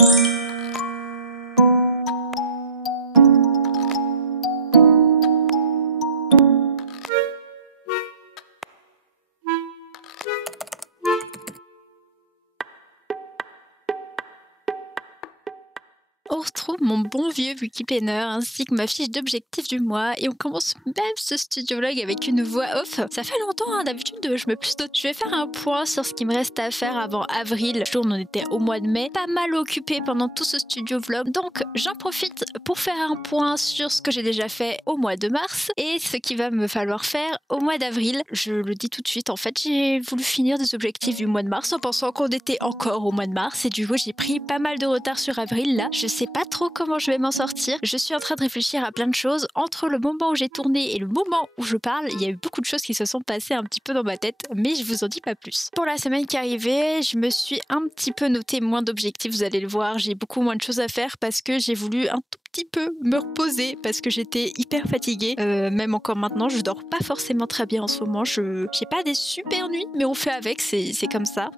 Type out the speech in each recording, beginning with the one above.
On retrouve mon bon vieux Wikiplanner ainsi que ma fiche d'objectif du mois et on commence même ce studiologue avec une voix off. Ça fait longtemps, hein, d'habitude je me plus d'autres. Je vais faire un point sur ce qui me reste à faire avant avril. Je tourne, on était au mois de mai, pas mal occupée pendant tout ce studio vlog. Donc j'en profite pour faire un point sur ce que j'ai déjà fait au mois de mars et ce qu'il va me falloir faire au mois d'avril. Je le dis tout de suite, en fait j'ai voulu finir des objectifs du mois de mars en pensant qu'on était encore au mois de mars et du coup j'ai pris pas mal de retard sur avril là. Je sais pas trop comment je vais m'en sortir. Je suis en train de réfléchir à plein de choses. Entre le moment où j'ai tourné et le moment où je parle, il y a eu beaucoup de choses qui se sont passées un petit peu dans ma tête, mais je vous en dis pas plus. Pour la semaine qui arrivait, je me suis un petit peu noté moins d'objectifs, vous allez le voir. J'ai beaucoup moins de choses à faire parce que j'ai voulu un tout petit peu me reposer parce que j'étais hyper fatiguée. Même encore maintenant, je dors pas forcément très bien en ce moment. J'ai pas des super nuits, mais on fait avec, c'est comme ça.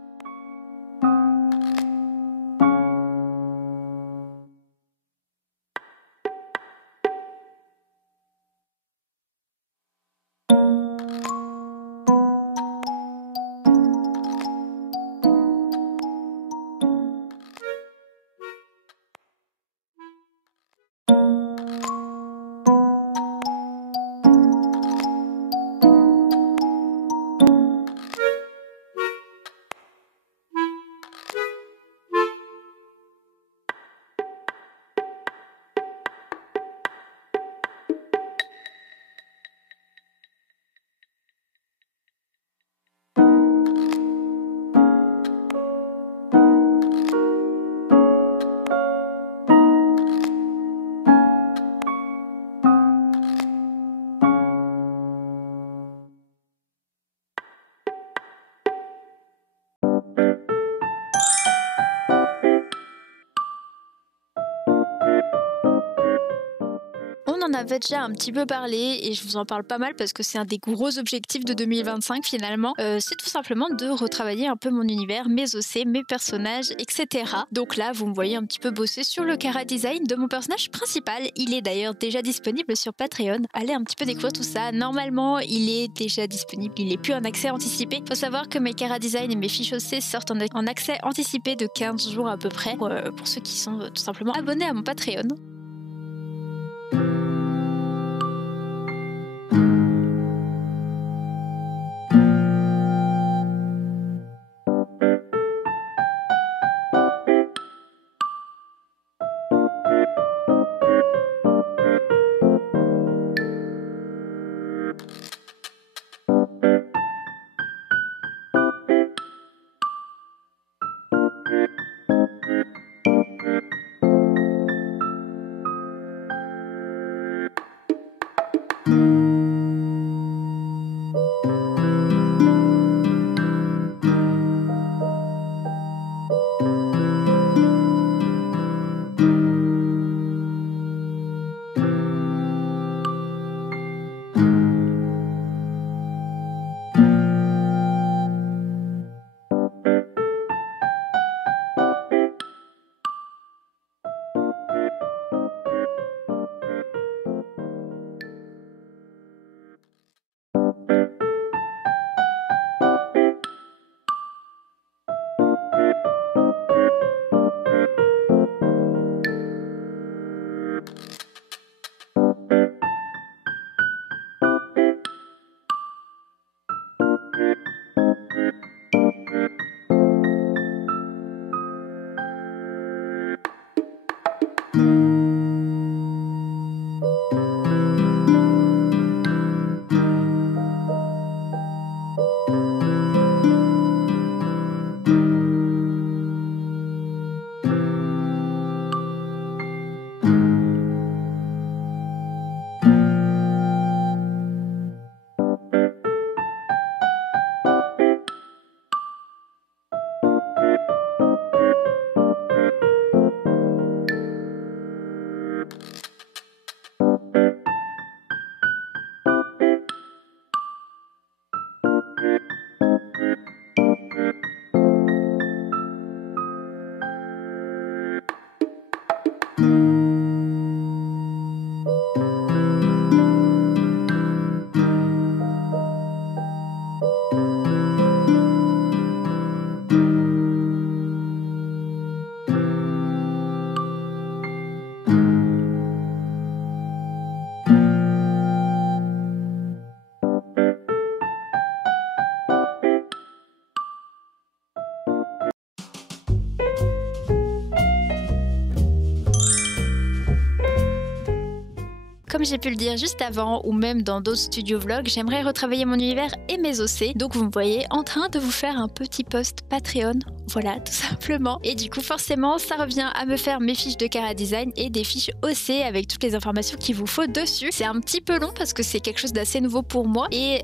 On en avait déjà un petit peu parlé et je vous en parle pas mal parce que c'est un des gros objectifs de 2025 finalement. C'est tout simplement de retravailler un peu mon univers, mes OC, mes personnages, etc. Donc là, vous me voyez un petit peu bosser sur le chara design de mon personnage principal. Il est d'ailleurs déjà disponible sur Patreon. Allez un petit peu découvrir tout ça. Normalement, il est déjà disponible, il est plus en accès anticipé. Faut savoir que mes chara design et mes fiches OC sortent en accès anticipé de 15 jours à peu près pour ceux qui sont tout simplement abonnés à mon Patreon. Comme j'ai pu le dire juste avant, ou même dans d'autres studio vlogs, j'aimerais retravailler mon univers et mes OC. Donc vous me voyez en train de vous faire un petit post Patreon. Voilà, tout simplement. Et du coup, forcément, ça revient à me faire mes fiches de Cara Design et des fiches OC avec toutes les informations qu'il vous faut dessus. C'est un petit peu long parce que c'est quelque chose d'assez nouveau pour moi. Et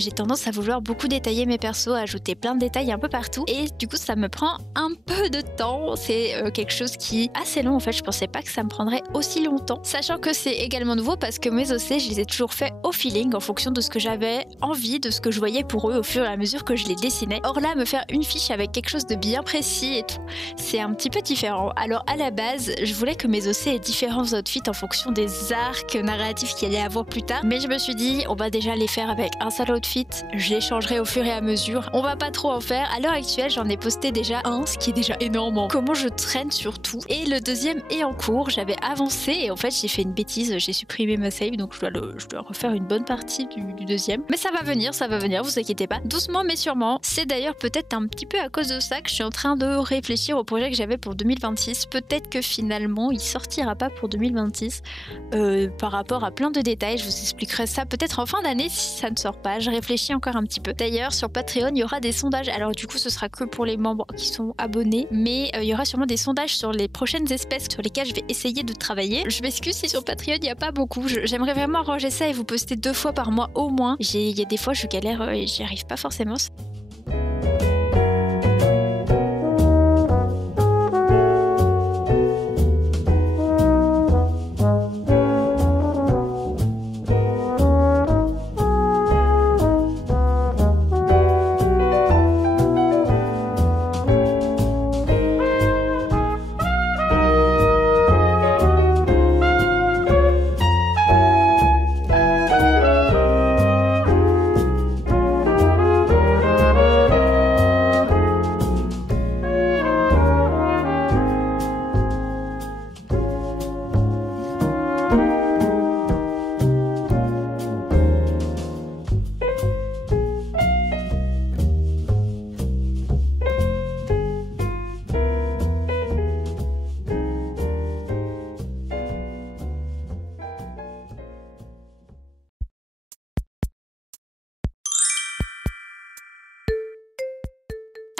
j'ai tendance à vouloir beaucoup détailler mes persos, ajouter plein de détails un peu partout. Et du coup, ça me prend un peu de temps. C'est quelque chose qui est assez long en fait. Je pensais pas que ça me prendrait aussi longtemps. Sachant que c'est également nouveau parce que mes OC, je les ai toujours fait au feeling en fonction de ce que j'avais envie, de ce que je voyais pour eux au fur et à mesure que je les dessinais. Or là, me faire une fiche avec quelque chose de bien précis et tout, c'est un petit peu différent. Alors à la base, je voulais que mes OC aient différents outfits en fonction des arcs narratifs qu'il allait avoir plus tard, mais je me suis dit, on va déjà les faire avec un seul outfit, je les changerai au fur et à mesure. On va pas trop en faire. À l'heure actuelle, j'en ai posté déjà un, ce qui est déjà énorme en comment je traîne surtout. Et le deuxième est en cours. J'avais avancé et en fait, j'ai fait une bêtise, j'ai supprimé ma save, donc je dois refaire une bonne partie du deuxième. Mais ça va venir, vous inquiétez pas. Doucement mais sûrement. C'est d'ailleurs peut-être un petit peu à cause de ça que je suis en train de réfléchir au projet que j'avais pour 2026. Peut-être que finalement, il sortira pas pour 2026 par rapport à plein de détails. Je vous expliquerai ça peut-être en fin d'année si ça ne sort pas. Je réfléchis encore un petit peu. D'ailleurs, sur Patreon, il y aura des sondages. Alors du coup, ce sera que pour les membres qui sont abonnés, mais il y aura sûrement des sondages sur les prochaines espèces sur lesquelles je vais essayer de travailler. Je m'excuse si sur Patreon, il n'y a pas beaucoup. J'aimerais vraiment arranger ça et vous poster 2 fois par mois au moins. Il y a des fois, je galère et j'y arrive pas forcément.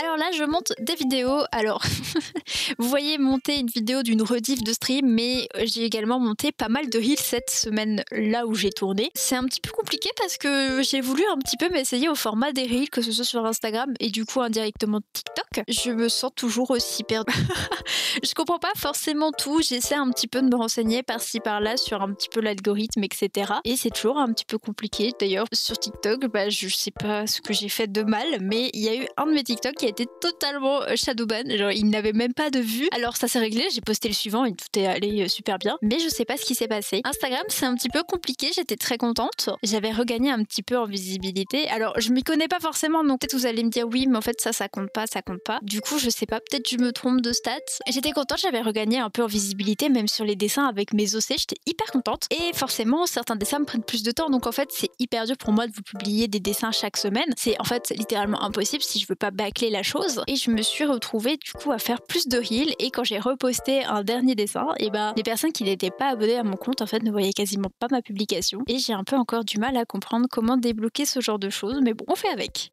Alors là, je monte des vidéos. Alors, vous voyez monter une vidéo d'une rediff de stream, mais j'ai également monté pas mal de reels cette semaine là où j'ai tourné. C'est un petit peu compliqué parce que j'ai voulu un petit peu m'essayer au format des reels, que ce soit sur Instagram et du coup indirectement TikTok. Je me sens toujours aussi perdue. Je comprends pas forcément tout. J'essaie un petit peu de me renseigner par-ci par-là sur un petit peu l'algorithme, etc. Et c'est toujours un petit peu compliqué. D'ailleurs, sur TikTok, je sais pas ce que j'ai fait de mal, mais il y a eu un de mes TikTok qui a été totalement shadowban. Genre, il n'avait même pas de vue. Alors, ça s'est réglé. J'ai posté le suivant et tout est allé super bien. Mais je sais pas ce qui s'est passé. Instagram, c'est un petit peu compliqué. J'étais très contente. J'avais regagné un petit peu en visibilité. Alors, je m'y connais pas forcément, donc peut-être vous allez me dire oui, mais en fait, ça compte pas, ça compte pas. Du coup, je sais pas. Peut-être je me trompe de stats. J'étais contente. J'avais regagné un peu en visibilité, même sur les dessins avec mes OC. J'étais hyper contente. Et forcément, certains dessins me prennent plus de temps. Donc, en fait, c'est hyper dur pour moi de vous publier des dessins chaque semaine. C'est en fait littéralement impossible si je veux pas bâcler la chose. Et je me suis retrouvée du coup à faire plus de reels. Et quand j'ai reposté un dernier dessin, et les personnes qui n'étaient pas abonnées à mon compte en fait ne voyaient quasiment pas ma publication. Et j'ai un peu encore du mal à comprendre comment débloquer ce genre de choses. Mais bon, on fait avec.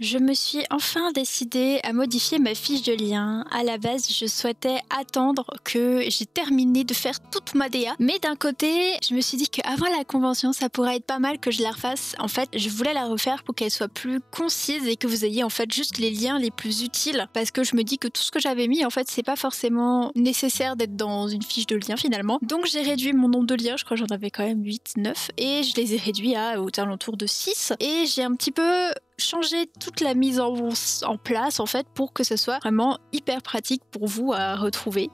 Je me suis enfin décidée à modifier ma fiche de lien. À la base, je souhaitais attendre que j'ai terminé de faire toute ma DA. Mais d'un côté, je me suis dit qu'avant la convention, ça pourrait être pas mal que je la refasse. En fait, je voulais la refaire pour qu'elle soit plus concise et que vous ayez en fait juste les liens les plus utiles. Parce que je me dis que tout ce que j'avais mis, en fait, c'est pas forcément nécessaire d'être dans une fiche de lien finalement. Donc j'ai réduit mon nombre de liens, je crois que j'en avais quand même 8, 9. Et je les ai réduits aux alentours de 6. Et j'ai un petit peu changer toute la mise en place en fait pour que ce soit vraiment hyper pratique pour vous à retrouver.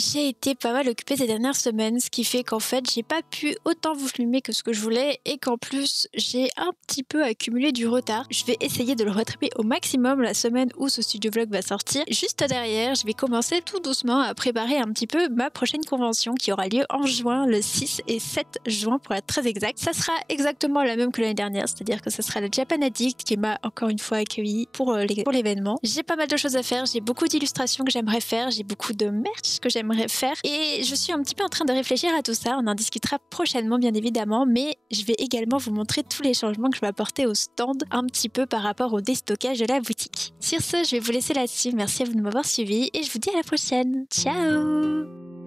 J'ai été pas mal occupée ces dernières semaines, ce qui fait qu'en fait j'ai pas pu autant vous filmer que ce que je voulais et qu'en plus j'ai un petit peu accumulé du retard. Je vais essayer de le rattraper au maximum la semaine où ce studio vlog va sortir. Juste derrière, je vais commencer tout doucement à préparer un petit peu ma prochaine convention qui aura lieu en juin, le 6 et 7 juin pour être très exact. Ça sera exactement la même que l'année dernière, c'est-à-dire que ça sera le Japan Addict qui m'a encore une fois accueilli pour l'événement. J'ai pas mal de choses à faire, j'ai beaucoup d'illustrations que j'aimerais faire, j'ai beaucoup de merch que j'aimerais faire et je suis un petit peu en train de réfléchir à tout ça. On en discutera prochainement bien évidemment, mais je vais également vous montrer tous les changements que je vais apporter au stand un petit peu par rapport au déstockage de la boutique. Sur ce, je vais vous laisser là-dessus. Merci à vous de m'avoir suivi et je vous dis à la prochaine. Ciao!